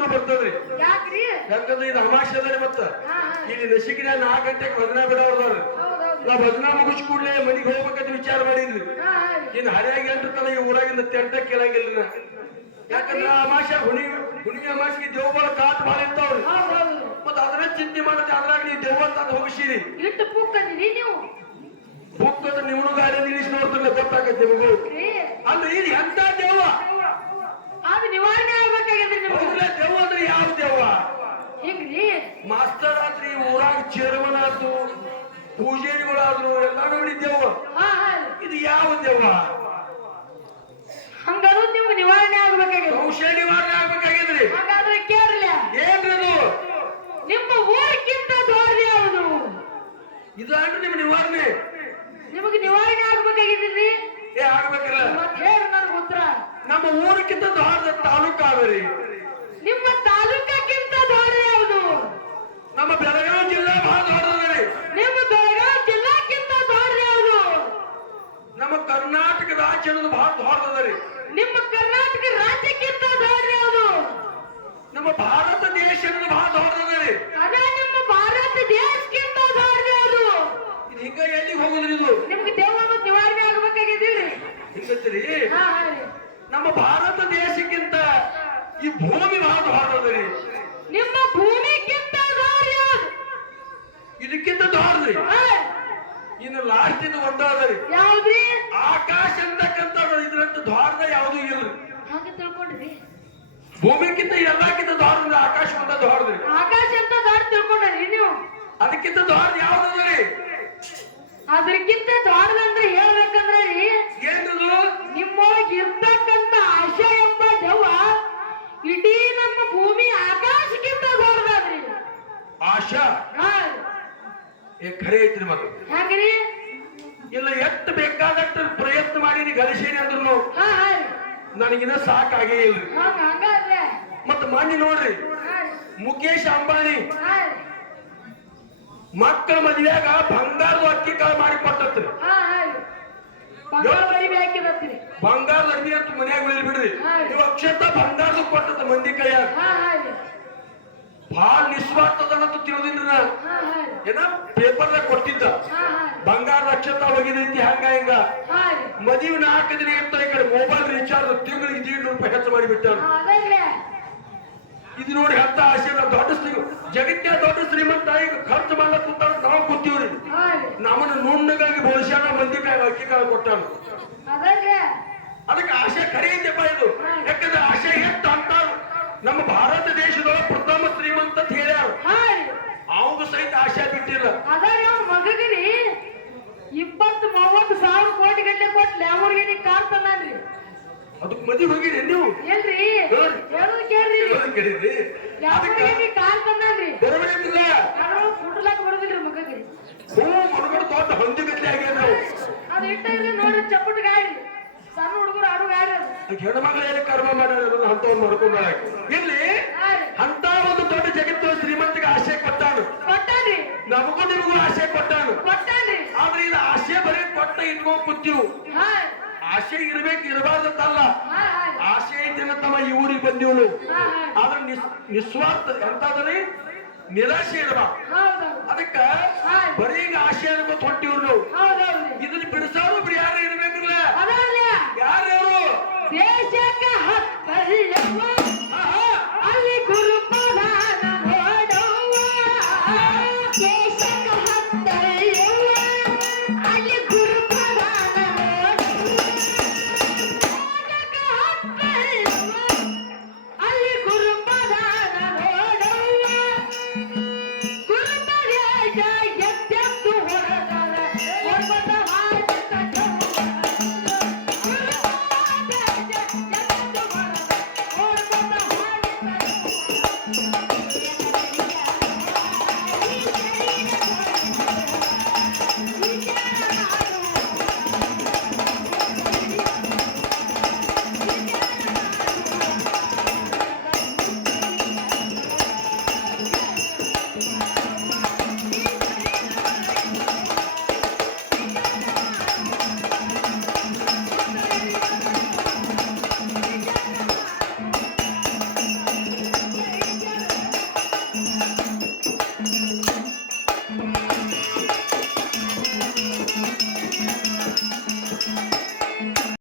ಅಂಜಿಕೆನೂ ಬರ್ತದ್ರಿ. ಯಾಕ್ರಿ? ಯಾಕಂದ್ರೆ ಇದು ಅಮಾಶೆ ಅದರಿ ಮತ್ತ ಇಲ್ಲಿ ನಶಿಕಿನ ನಾಲ್ಕು ಗಂಟೆಗೆ ಭಜನಾ ಬಿಡೋರ್ದಾರ ಹೌದೌದು ನಾ ಭಜನಾ ಮುಗಿಸ್ ಕೂಡಲೇ ಮನೆಗೆ ಹೋಗ್ಬೇಕಂತ ವಿಚಾರ ಮಾಡಿದ್ರಿ ಇನ್ನು ಹರಿಯಾಗಿ ಎಂಟು ಈ ಊರಾಗಿಂದ ತೆಂಟ ಕೇಳಂಗಿಲ್ಲ ನಾ. ಯಾಕಂದ್ರ ಅಮಾಶ ಹುಣಿ ಹುಣಿ ಅಮಾಶಿಗೆ ದೇವಗಳ ಕಾಟ್ ಭಾಳ ಇರ್ತಾವ್ರಿ. ಮತ್ತ ಅದನ್ನ ಚಿಂತೆ ಮಾಡುತ್ತೆ ಅದ್ರಾಗ ನೀವು ದೇವ ಅಂತ ಹೋಗಿಸಿರಿ. ಇಟ್ಟು ಪುಕ್ಕದಿರಿ ನೀವು? ನಿಮ್ನು ಗಾಡಿ ನಿಲ್ಲಿಸಿ ನೋಡ್ತಾರೆ ಗೊತ್ತಾಗತ್ತೆ ನಿಮಗೂ. ಅಂದ್ರೆ ಇದು ಎಂತ ದೇವ ಅದು ನಿವಾರಣೆ ಆಗ್ಬೇಕಾಗಿದ್ರಿ ನಿಮ್ಗೆ. ಹೌದಲ್ಲ ದೇವ ಅಂದ್ರೆ ಯಾವ ದೇವ ಹಿಂಗ್ರಿ? ಮಾಸ್ತರ್ ಆದ್ರಿ ಊರಾಗ ಚೇರ್ಮನ್ ಆದ್ರು ಪೂಜಾರಿಗಳಾದ್ರು ಎಲ್ಲ ನೋಡಿ ಹಾ ಹಾ. ಇದು ಯಾವ ದೇವ ಹಂಗದು ನಿಮ್ಗೆ ನಿವಾರಣೆ ಆಗ್ಬೇಕಾಗಿದೆ. ಸಂಶಯ ನಿವಾರಣೆ ಆಗ್ಬೇಕಾಗಿದ್ರಿ ಹಾಗಾದ್ರೆ ಕೇಳಲ್ಲ ಏನ್ರಿ ಅದು? ನಿಮ್ಮ ಊರಿಗಿಂತ ದೊಡ್ಡ ಯಾವುದು? ಇದು ಅಂದ್ರೆ ನಿಮ್ ನಿವಾರಣೆ. ನಿಮಗೆ ನಿವಾರಣೆ ಆಗ್ಬೇಕಾಗಿದ್ರಿ ಏ ಆಗ್ಬೇಕಿಲ್ಲ. ಮತ್ತೆ ಹೇಳಿ ನನಗೆ ಉತ್ತರ. ನಮ್ಮ ಊರಕ್ಕಿಂತ ದೊಡ್ಡ ತಾಲೂಕು ನಿಮ್ಮ ತಾಲೂಕಕ್ಕಿಂತ ದೊಡ್ಡ ಯಾವುದು? ನಮ್ಮ ಬೆಳಗಾವಿ ಜಿಲ್ಲೆ ಬಹಳ ದೊಡ್ಡದ್ರಿ ನಿಮ್ಮ ಬೆಳಗಾವಿ ಜಿಲ್ಲಾಕ್ಕಿಂತ ದೊಡ್ಡ ಯಾವುದು? ನಮ್ಮ ಕರ್ನಾಟಕ ರಾಜ್ಯ ಅನ್ನೋದು ಬಹಳ ದೊಡ್ಡದರಿ ನಿಮ್ಮ ಕರ್ನಾಟಕ ರಾಜ್ಯಕ್ಕಿಂತ ದೊಡ್ಡ ಯಾವುದು? ನಮ್ಮ ಭಾರತ ದೇಶ ಅನ್ನೋದು ಬಹಳ ದೊಡ್ಡದರಿ ಅದೇ ನಿಮ್ಮ ಭಾರತ ದೇಶಕ್ಕಿಂತ ದೊಡ್ಡ ಯಾವುದು? ಇದು ಹಿಂಗ ಎಲ್ಲಿಗೆ ಹೋಗುದ್ರಿ ಇದು? ನಿಮ್ಗೆ ದೇವರು ನಿವಾರಣೆ ಆಗ್ಬೇಕಾಗಿದ್ದೀರಿ ಹಿಂಗತ್ರಿ? ಹಾ ಹಾ ನಮ್ಮ ಭಾರತ ದೇಶಕ್ಕಿಂತ ಈ ಭೂಮಿ ಬಹಳ ದೊಡ್ಡದ್ರಿ ನಿಮ್ಮ ಭೂಮಿಗಿಂತ ಇದಕ್ಕಿಂತ ದೊಡ್ಡದ್ರಿ ಇನ್ನು ಲಾಸ್ಟ್ ಇಂದ ಒಂದಾದ್ರಿ. ಯಾವ್ದ್ರಿ? ಆಕಾಶ ಅಂತಕ್ಕಂತ ಇದ್ರಂತ ದೊಡ್ಡದ ಯಾವುದು ಇಲ್ರಿ ಹಾಗೆ ತಿಳ್ಕೊಂಡ್ರಿ. ಭೂಮಿಗಿಂತ ಎಲ್ಲಕ್ಕಿಂತ ದೊಡ್ಡದ್ರಿ ಆಕಾಶ ಅಂತ ದೊಡ್ಡದ್ರಿ ಆಕಾಶ ಅಂತ ದೊಡ್ಡ ತಿಳ್ಕೊಂಡ್ರಿ ನೀವು. ಅದಕ್ಕಿಂತ ದೊಡ್ಡ ಯಾವ್ದದ್ರಿ ಅದಕ್ಕಿಂತ ದೊಡ್ಡದಂದ್ರೆ ಹೇಳ್ಬೇಕಂದ್ರೆ ರೀ ಏನ್ರದು? ನಿಮ್ಮೊಳಗೆ ಆಶೆ ಎಂಬ ದೆವ್ವ ಇಡೀ ನಮ್ಮ ಭೂಮಿ ಆಕಾಶಕ್ಕಿಂತ ದೊಡ್ಡದಾದ್ರಿ ಆಶಾ ಹಾ ಏ ಖರೆ ಐತ್ರಿ ಮತ್ತೆ. ಹೆಂಗ್ರಿ ಇಲ್ಲ ಎಷ್ಟು ಬೇಕಾದಷ್ಟು ಪ್ರಯತ್ನ ಮಾಡಿ ಗಳಿಸೇನಿ ಅಂದ್ರು ಹಾ ನನಗಿನ್ನ ಸಾಕಾಗೇ ಇಲ್ರಿ ಹಂಗ ಹಂಗಾದ್ರೆ. ಮತ್ತ ಮಣ್ಣಿ ನೋಡ್ರಿ ಮುಖೇಶ್ ಅಂಬಾನಿ ಮಕ್ಕಳ ಮದ್ವೆಯಾಗ ಬಂಗಾರದ ಅಕ್ಕಿ ಕಾಳು ಮಾಡಿ ಕೊಟ್ಟತ್ರಿ. ಹಾ ಹಾ. ರೀ ಬಂಗಾರ ಹಾಕಿದತ್ರಿ ಬಂಗಾರದ ಅಂತ ಮನ್ಯಾಗ ಬೆಳಿ ಬಿಡ್ರಿ. ನೀವು ಅಕ್ಷತ ಬಂಗಾರದ ಕೊಟ್ಟದ ಮಂದಿ ಕೈಯಾಗ. ಹಾ ಹಾ. ಭಾಳ ನಿಸ್ವಾರ್ಥದನಂತ ನಾ. ಏನ ಪೇಪರ್ದಾಗ ಕೊಟ್ಟಿದ್ದ. ಬಂಗಾರ ರಕ್ಷತಾ ಒಗಿದೈತಿ ಹಂಗ ಹಿಂಗ ಮದುವೆ ನಾಲ್ಕು ದಿನ ಇರ್ತ ಈ ಕಡೆ ಮೊಬೈಲ್ ರೀಚಾರ್ಜ್ ತಿಂಗಳಿಗೆ ದೀಡ್ ರೂಪಾಯಿ ಹೆಚ್ಚು ಮಾಡಿಬಿಟ್ಟರು ಇದು ನೋಡಿ ಹತ್ತ ಆಸೆ ದೊಡ್ಡ ಶ್ರೀ ಜಗತ್ತಿನ ದೊಡ್ಡ ಶ್ರೀಮಂತ ಈಗ ಖರ್ಚು ಮಾಡಕ್ ಕೂತಾರ ನಾವು ಕೂತೀವ್ರಿ. ನಮ್ಮನ್ನ ನುಣ್ಣಗಾಗಿ ಬೋಳ್ಸ್ಯಾನ ಮಂದಿ ಕಾಯಿ ಅಕ್ಕಿ ಕಾಳು ಕೊಟ್ಟಾನ. ಅದಕ್ಕೆ ಆಶೆ ಖರೆ ಐತೆಪ್ಪ ಇದು. ಯಾಕಂದ್ರೆ ಆಶೆ ಎತ್ತ ಅಂತ ನಮ್ಮ ಭಾರತ ದೇಶದೊಳಗೆ ಪ್ರಥಮ ಶ್ರೀಮಂತ ಅಂತ ಹೇಳ್ಯಾರ. ಅವಂಗ ಸಹಿತ ಆಶೆ ಬಿಟ್ಟಿಲ್ಲ. ಅದ ಯಾವ ಮಗಗಿನಿ. ಇಪ್ಪತ್ತು ಮೂವತ್ತು ಸಾವಿರ ಕೋಟಿ ಗಟ್ಟಲೆ ಕೊಟ್ಲೆ ಅವ್ರಿಗೆ ಕಾರ್ ತಂದ್ರಿ ಅದಕ್ಕೆ ಮದಿ ಹೋಗಿದೆ ನೀವು. ಏನ್ರಿ. ಹೇಳೋದು ಕೇಳ್ರಿ. ಅದಕ್ಕೆ ಯಾವ್ರಿಗೆ ಕಾರ್ ತಂದ್ರಿ ಬರಬೇಕಿಲ್ಲ. ಅದ್ರೊಳಗೆ ಕುಟ್ಲಾಕ್ ಬರೋದಿಲ್ರಿ ಮಗಗಿರಿ ಹ್ಞೂ ಮನಗಡ ದೊಡ್ಡ ಹೊಂದಿಗತ್ಲೆ ಆಗ್ಯಾರ ನಾವು. ಅದು ಇಟ್ಟ ನೋಡ್ರಿ ಚಪ್ಪಟ್ ಗಾಡಿ ಸಣ್ಣ ಹುಡುಗರು ಆಡು ಬೇಡ ಏನು ಕರ್ಮ ಮಾಡ್ಯಾರ ಅದನ್ನ ಹಂತವ್ ನೋಡ್ಕೊಂಡ್ ಇಲ್ಲಿ ಅಂತ ಒಂದು ದೊಡ್ಡ ಜಗತ್ತು ಶ್ರೀಮಂತಿಗೆ ಆಶಯ ಕೊಟ್ಟಾನು. ಕೊಟ್ಟಾನ್ರಿ ನಮಗೂ ನಿಮಗೂ ಆಶಯ ಕೊಟ್ಟಾನು. ಕೊಟ್ಟಾನ್ರಿ ಆದ್ರೆ ಇದು ಆಶಯ ಬರೀ ಕೊಟ್ಟ ಇಟ್ಕೊಂಡ್ ಕೂತೀವು ಆಶೆ ಇರ್ಬೇಕು ಇರಬಾರ್ದಂತಲ್ಲ. ಆಶೆ ಐತಿನ ತಮ್ಮ ಈ ಊರಿಗೆ ಬಂದಿವನು ಆದ್ರೆ ನಿಸ್ವಾರ್ಥ ಎಂತಾದ್ರಿ ನಿರಾಶೆ ಇರಬಾರ್ದು. ಅದಕ್ಕ ಬರೀ ಆಶೆ ಅನ್ಕೋತ ಹೊಂಟಿವ್ರು ನಾವು. ಇದನ್ನ ಬಿಡಿಸ್